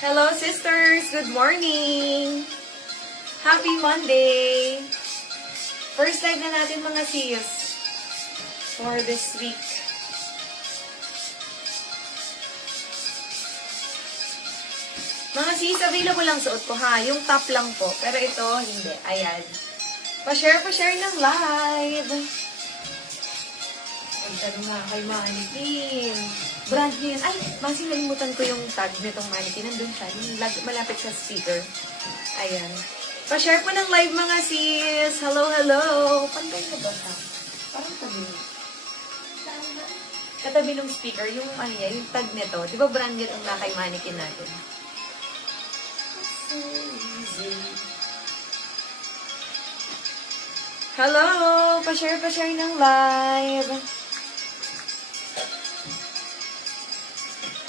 Hello, sisters! Good morning! Happy Monday! First live na natin mga sis for this week. Mga sis, available lang suot ko ha. Yung top lang po. Pero ito, hindi. Ayan. Pa-share ng live. Magtanong nga kay Mannequin. Brand niya yun. Ay, masing nalimutan ko yung tag nitong Mannequin. Nandun siya. Malapit sa speaker. Ayan. Pa-share po ng live mga sis. Hello, hello. Pantay na ba siya? Parang tabi. Katabi ng speaker, yung ano niya, yung tag nito. Di ba brand niya itong nakay Mannequin natin? So easy. Hello! Pa-share ng live.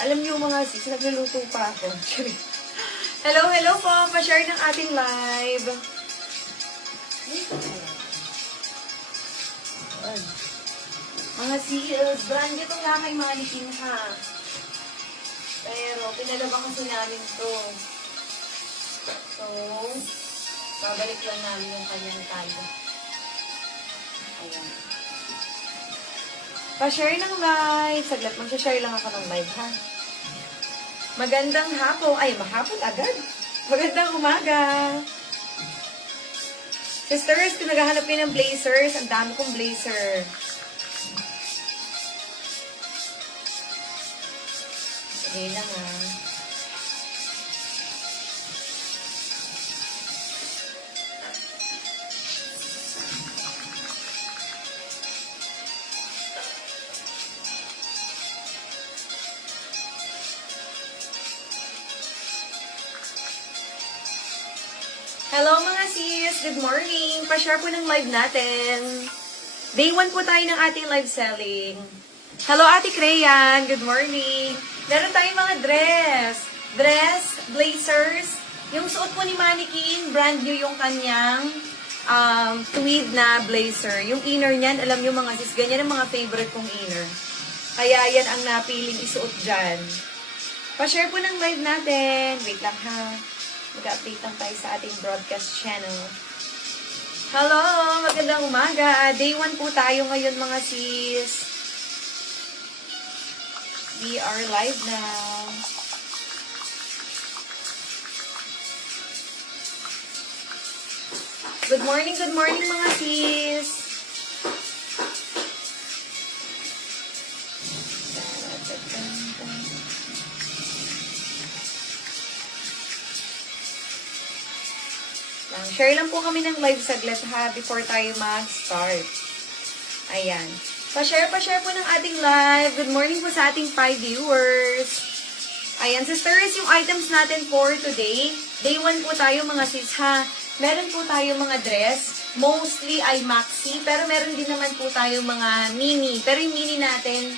Alam niyo mga sis, nagluluto pa ako. Hello po! Pa-share ng ating live. Mga sis, brand nyo itong lakay Mannequin ha. Pero, pinalabang kasi namin to. So, babalik lang namin yung kanyang tayo. Ayan. Pa-share ng live. Saglit, mag-share lang ako ng live ha. Magandang hapon. Ay, mahapon agad. Magandang umaga. Sisters, kung naghahanap kayo ng blazers, ang dami kong blazer. Sige lang ha. Hello mga sis! Good morning! Pa-share po ng live natin. Day 1 po tayo ng ating live selling. Hello Ate Crayan! Good morning! Meron tayong mga dress, blazers. Yung suot po ni Mannequin, brand new yung kanyang tweed na blazer. Yung inner niyan, alam nyo mga sis, ganyan ang mga favorite kong inner. Kaya yan ang napiling isuot dyan. Pa-share po ng live natin. Wait lang ha. Mag-update lang tayo sa ating broadcast channel. Hello! Magandang umaga! Day 1 po tayo ngayon mga sis. We are live now. Good morning mga sis! Share lang po kami ng live saglit ha before tayo mag-start. Ayan. Pa-share po ng ating live. Good morning po sa ating 5 viewers. Ayan, sisters, yung items natin for today. Day 1 po tayo mga sis ha. Meron po tayo mga dress. Mostly ay maxi. Pero meron din naman po tayo mga mini. Pero yung mini natin,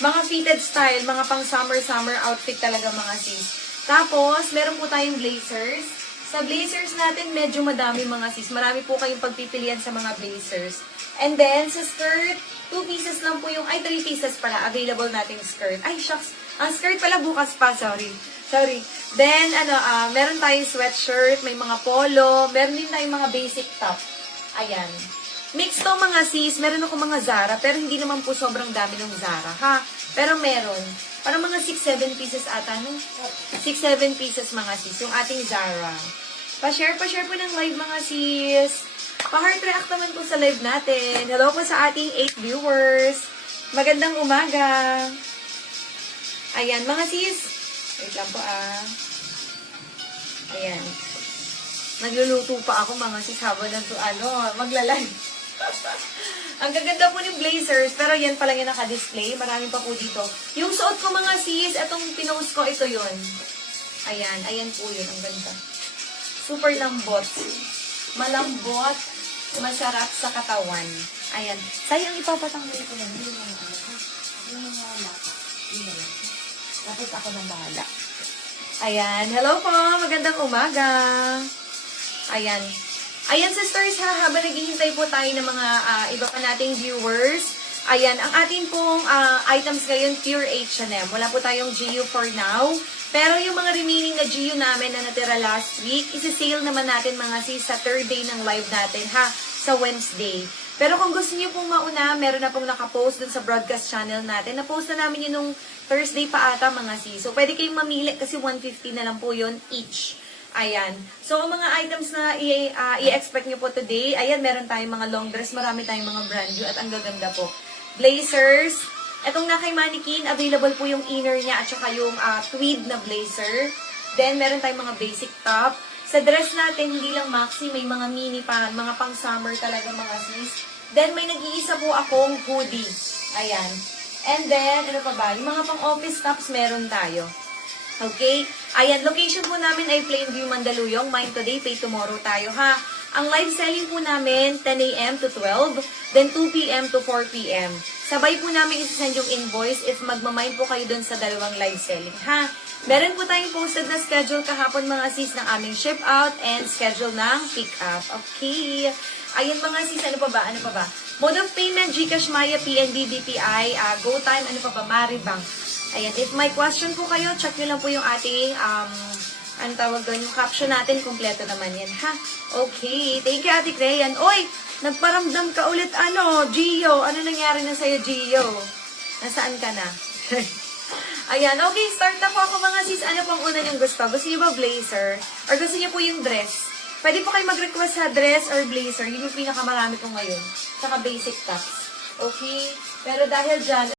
mga fitted style, mga pang summer outfit talaga mga sis. Tapos, meron po tayong blazers. Sa blazers natin, medyo madami mga sis. Marami po kayong pagpipilian sa mga blazers. And then, sa skirt, 2 pieces lang po yung, 3 pieces pala, available nating skirt. Ay, shucks. Ang skirt pala bukas pa, sorry. Then, meron tayong sweatshirt, may mga polo, meron din tayong mga basic top. Ayan. Mix to mga sis, meron ako mga Zara, pero hindi naman po sobrang dami ng Zara, ha? Pero meron. Parang mga 6-7 pieces ata, no? 6-7 pieces mga sis, yung ating Zara. Pa-share po ng live mga sis. Pa-heart react naman po sa live natin. Hello po sa ating 8 viewers. Magandang umaga. Ayan, mga sis. Wait lang po Ayan. Nagluluto pa ako mga sis habang magla-live. Ang gaganda po ng blazers, pero yan pala yung naka-display. Marami pa po dito. Yung suot ko mga sis, itong pinost ko, ito yun. Ayan po yun. Ang ganda. Super lambot. Malambot. Masarap sa katawan. Ayan. Sayang ipapatanggal ko lang. Yung mga laka. Tapos ako nang bahala. Ayan. Hello po. Magandang umaga. Ayan. Ayan, sisters, ha, habang naghihintay po tayo ng mga iba pa nating viewers, ayan, ang ating pong items ngayon, pure H&M. Wala po tayong GU for now. Pero yung mga remaining na GU namin na natira last week, isi-sale naman natin mga sis sa third day ng live natin ha, sa Wednesday. Pero kung gusto niyo pong mauna, meron na pong nakapost dun sa broadcast channel natin. Napost na namin yun nung Thursday pa ata mga sis. So pwede kayong mamili kasi 150 na lang po yun each. Ayan. So, ang mga items na i-expect nyo po today, ayan, meron tayong mga long dress, marami tayong mga brand new at ang gaganda po. Blazers. Etong na kay Mannequin, available po yung inner niya at saka yung tweed na blazer. Then, meron tayong mga basic top. Sa dress natin, hindi lang maxi, may mga mini pa, mga pang summer talaga mga sis. Then, may nag-iisa po akong hoodie. Ayan. And then, ano pa ba? Yung mga pang office tops meron tayo. Okay? Ayan, location po namin ay Plainview, Mandaluyong. Mine today, pay tomorrow tayo, ha? Ang live selling po namin, 10 a.m. to 12, then 2 p.m. to 4 p.m. Sabay po namin isasend yung invoice if magmamine po kayo dun sa dalawang live selling, ha? Meron po tayong posted na schedule kahapon mga sis ng aming ship out and schedule ng pick up. Okay? Ayan mga sis, ano pa ba? Ano pa ba? Mode of payment, GCash, Maya, PNB, BPI, GoTime, ano pa ba? Maribank. Ayan, if may question po kayo, check nyo lang po yung ating, ano tawag doon, yung caption natin, kompleto naman yan, ha? Okay, thank you, Ate Crayan. Oy, nagparamdam ka ulit, Gio, ano nangyari na sa'yo, Gio? Nasaan ka na? Ayan, okay, start na po ako mga sis. Ano pang una niyong gusto? Gusto niyo ba blazer? Or gusto niyo po yung dress? Pwede po kayo mag-request sa dress or blazer. Yun yung pinakamarami ko ngayon. Saka basic tops. Okay? Pero dahil dyan,